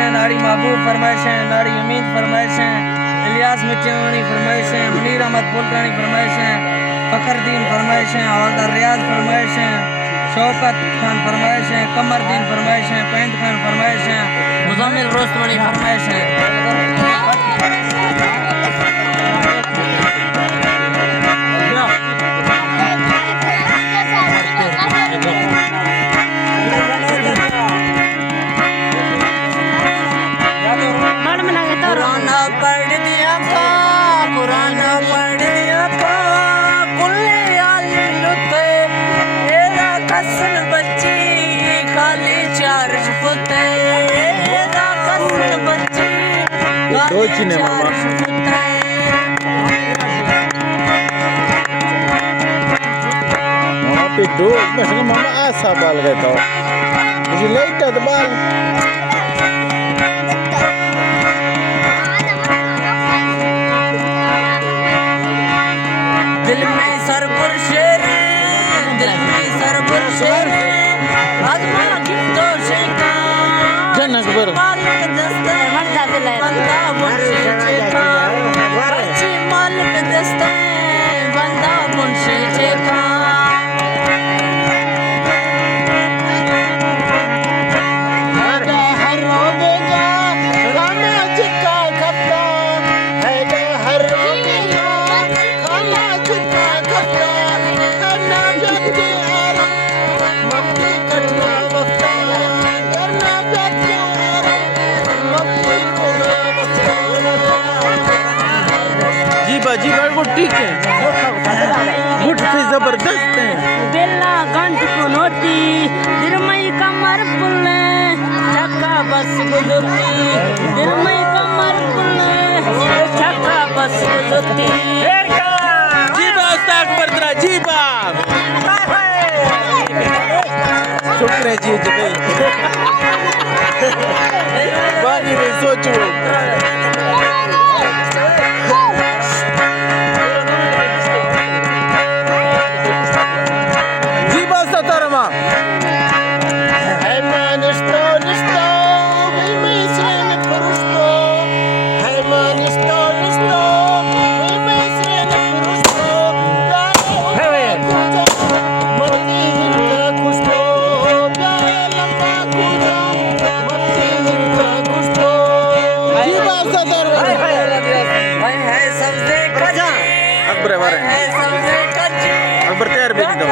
फरमाइशें, नारी महबूब फरमाइशें, नारी उम्मीद फरमाइशें, इलियास मिट्टियावानी फरमाइशें, मुनीर अहमद पुलरानी फरमाइशें, फखरुद्दीन फरमाइशें, हवालदार रियाज फरमाइशें, Shaukat Khan फरमाइशें, कमरदीन फरमाइशें, paint Khan फरमाइशें, Muzammil रोस्तमणी फरमाइशें। Очень мама. Mama pidu, maksudnya mama asa bal gitu. Mesti late ada bal. दिल में सरपुर शेर, दिल में सरपुर शेर, आत्मा गिफ्टो शेका, जनक बर. मालिक दस्ते, बंदा मुंशी चेका, बच्ची मालिक दस्ते, बंदा मुंशी चेका। जी बिल्कुल ठीक है, गुट से जबरदस्त है। बेला गंठ को नोटी, दिरमई कमर पुल्ले, चक्का बस गुजरती, दिरमई कमर पुल्ले, चक्का बस गुजरती। जी बात अकबर तेरा जी बात। शुक्र है जी भाई। बानी रे सोचो। अकबर तैयार भेज दो।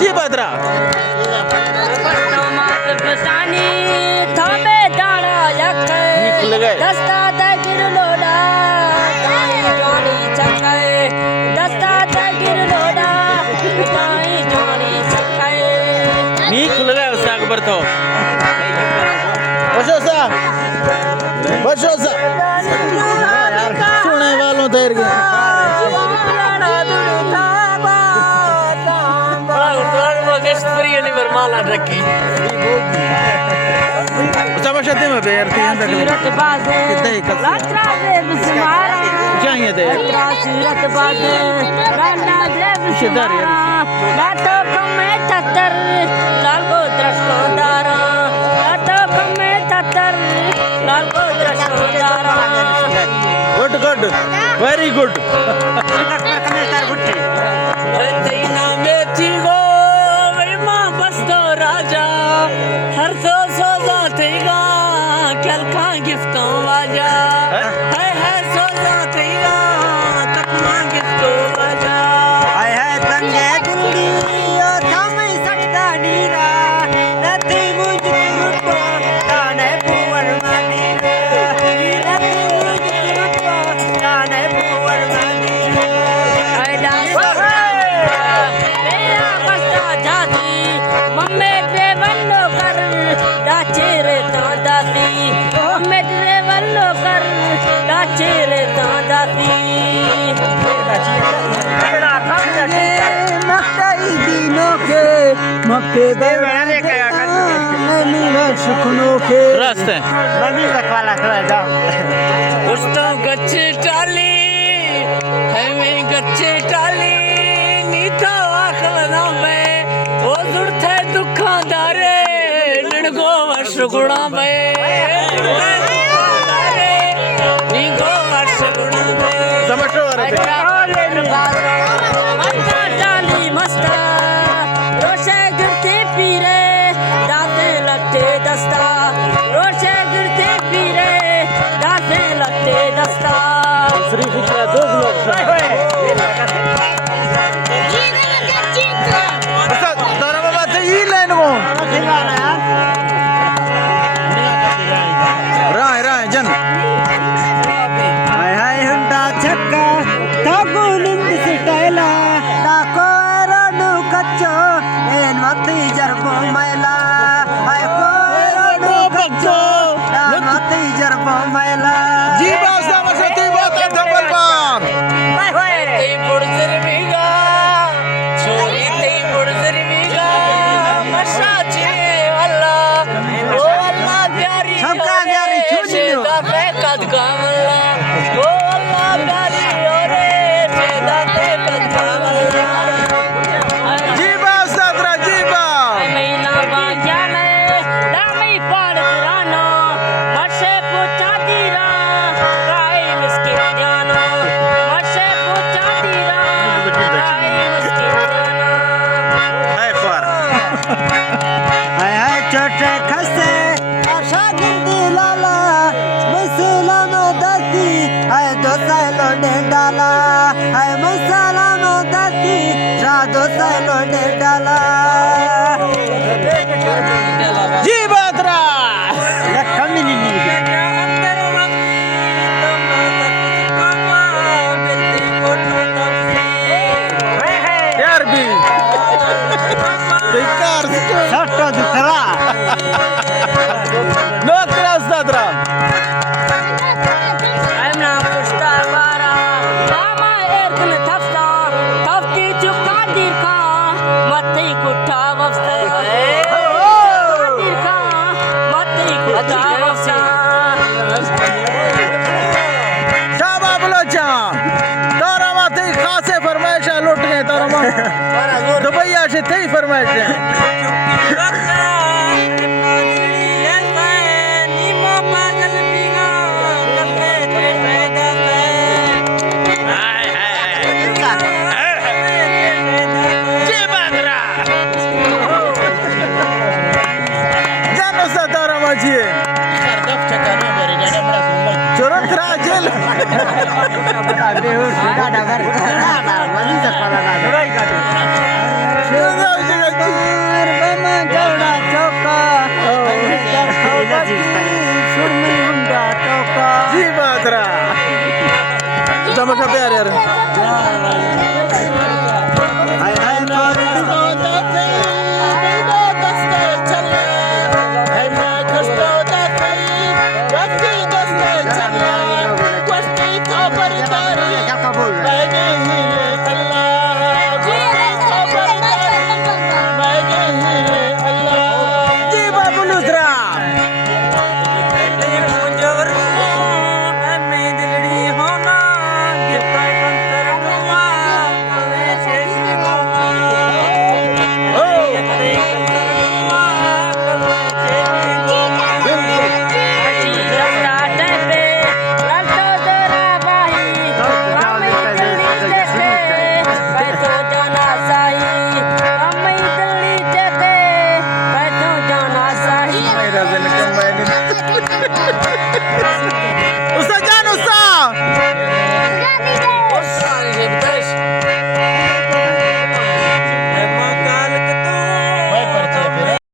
जी बदरा निकल गए। दस्ता गिर लोड़ा, जोड़ी चकाए, दस्ता गिर लोड़ा, जोड़ी चकाए। नी खुल गया उससे अकबर तो बसो सा सुने वालों तैर गए। समझते में बेर थी अंदर कितने ही कल चाहिए दे सूरत बाजे गाना देव शिदार यार गातो कमे ततर लालगो दृष्टांतारा गातो कमे ततर लालगो दृष्टांतारा गुड गुड वेरी गुड राजा हर सो सोजा थेगा कल का गिफ्टों वाजा है सोजा थेगा तक मां गिफ्टों वाजा है तंगे दिल्ली ओ थामे सकता नीरा रति मुझ रुपो ताने पुवर मानी रति मुझ रुपो ताने पुवर मानी आई डांस मेरा बस्ता जाती मम्मे ड्रेवल्लो कर दाचेरे दादाती मम्मे ड्रेवल्लो कर दाचेरे दादाती मक्कई दिनों के मक्के सुखनों के रास्ते दोस्तों गच्चे टाली है में गच्चे टाली नीता आखला में वो जुड़ते दुखादारे निगो वर्ष गुणा में निगो वर्ष गुणा में समझो मस्ता डाली मस्ता रोशे गिरते पीरे दाते लगते दस्ता रोशे गिरते पीरे दाते लगते दस्ता श्री फिक्रा दो लोग तारा बाबा ते ई लाइन वो राय जन हाय हाय हुंडा छक्का तागो निंद सिटाइला ताको रोनु कच्चो एन मती जरबो मैला हाय को रोनु कच्चो एन मती जरबो मैला जी बासा मसती बात डबल बार ते बुड़जर बिगा छोरी ते बुड़जर बिगा मशाची अल्लाह ओ अल्लाह प्यारी सबका प्यारी छुनी लो दाते कद कामला ओ अल्लाह प्यारी ओरे दाते कद कामला जी बासा त्रा जी बा मैना बाजाले लामी पाड़ रानो मशे पूछा दीरा काई मिस्किन जानो मशे पूछा दीरा काई मिस्किन जानो है पर हाय हाय छोटे खसे आशा गिंदी लाला मसला मदती हाय दो सालो डे डाला हाय मसला मदती रा दो सालो डे डाला जी बात्रा या कमी नहीं अंदर मक्की तुम बिल्ती कोठो तफसी यार भी बेकार सट्टो दुसरा नो क्रॉस दादरा I'm not pushta bara Mama erkin tafta Tafti chukka dirka Matti kutta wafsa Dirka Matti kutta wafsa शाबा बलोचा तारा माते खासे फरमाइश लुट गए तारा मा दुबईया से थई फरमाइश जानो सा तारा माची चोरत राजेल बेहोश डाडा कर वली से पला बमा जौड़ा चौका सुरमी हुंडा चौका जी बात्रा तमाशा प्यार यार हाय हाय जी बाबू लुसरा मैं दिलड़ी होना गिरता उस्ताद जान उस्ताद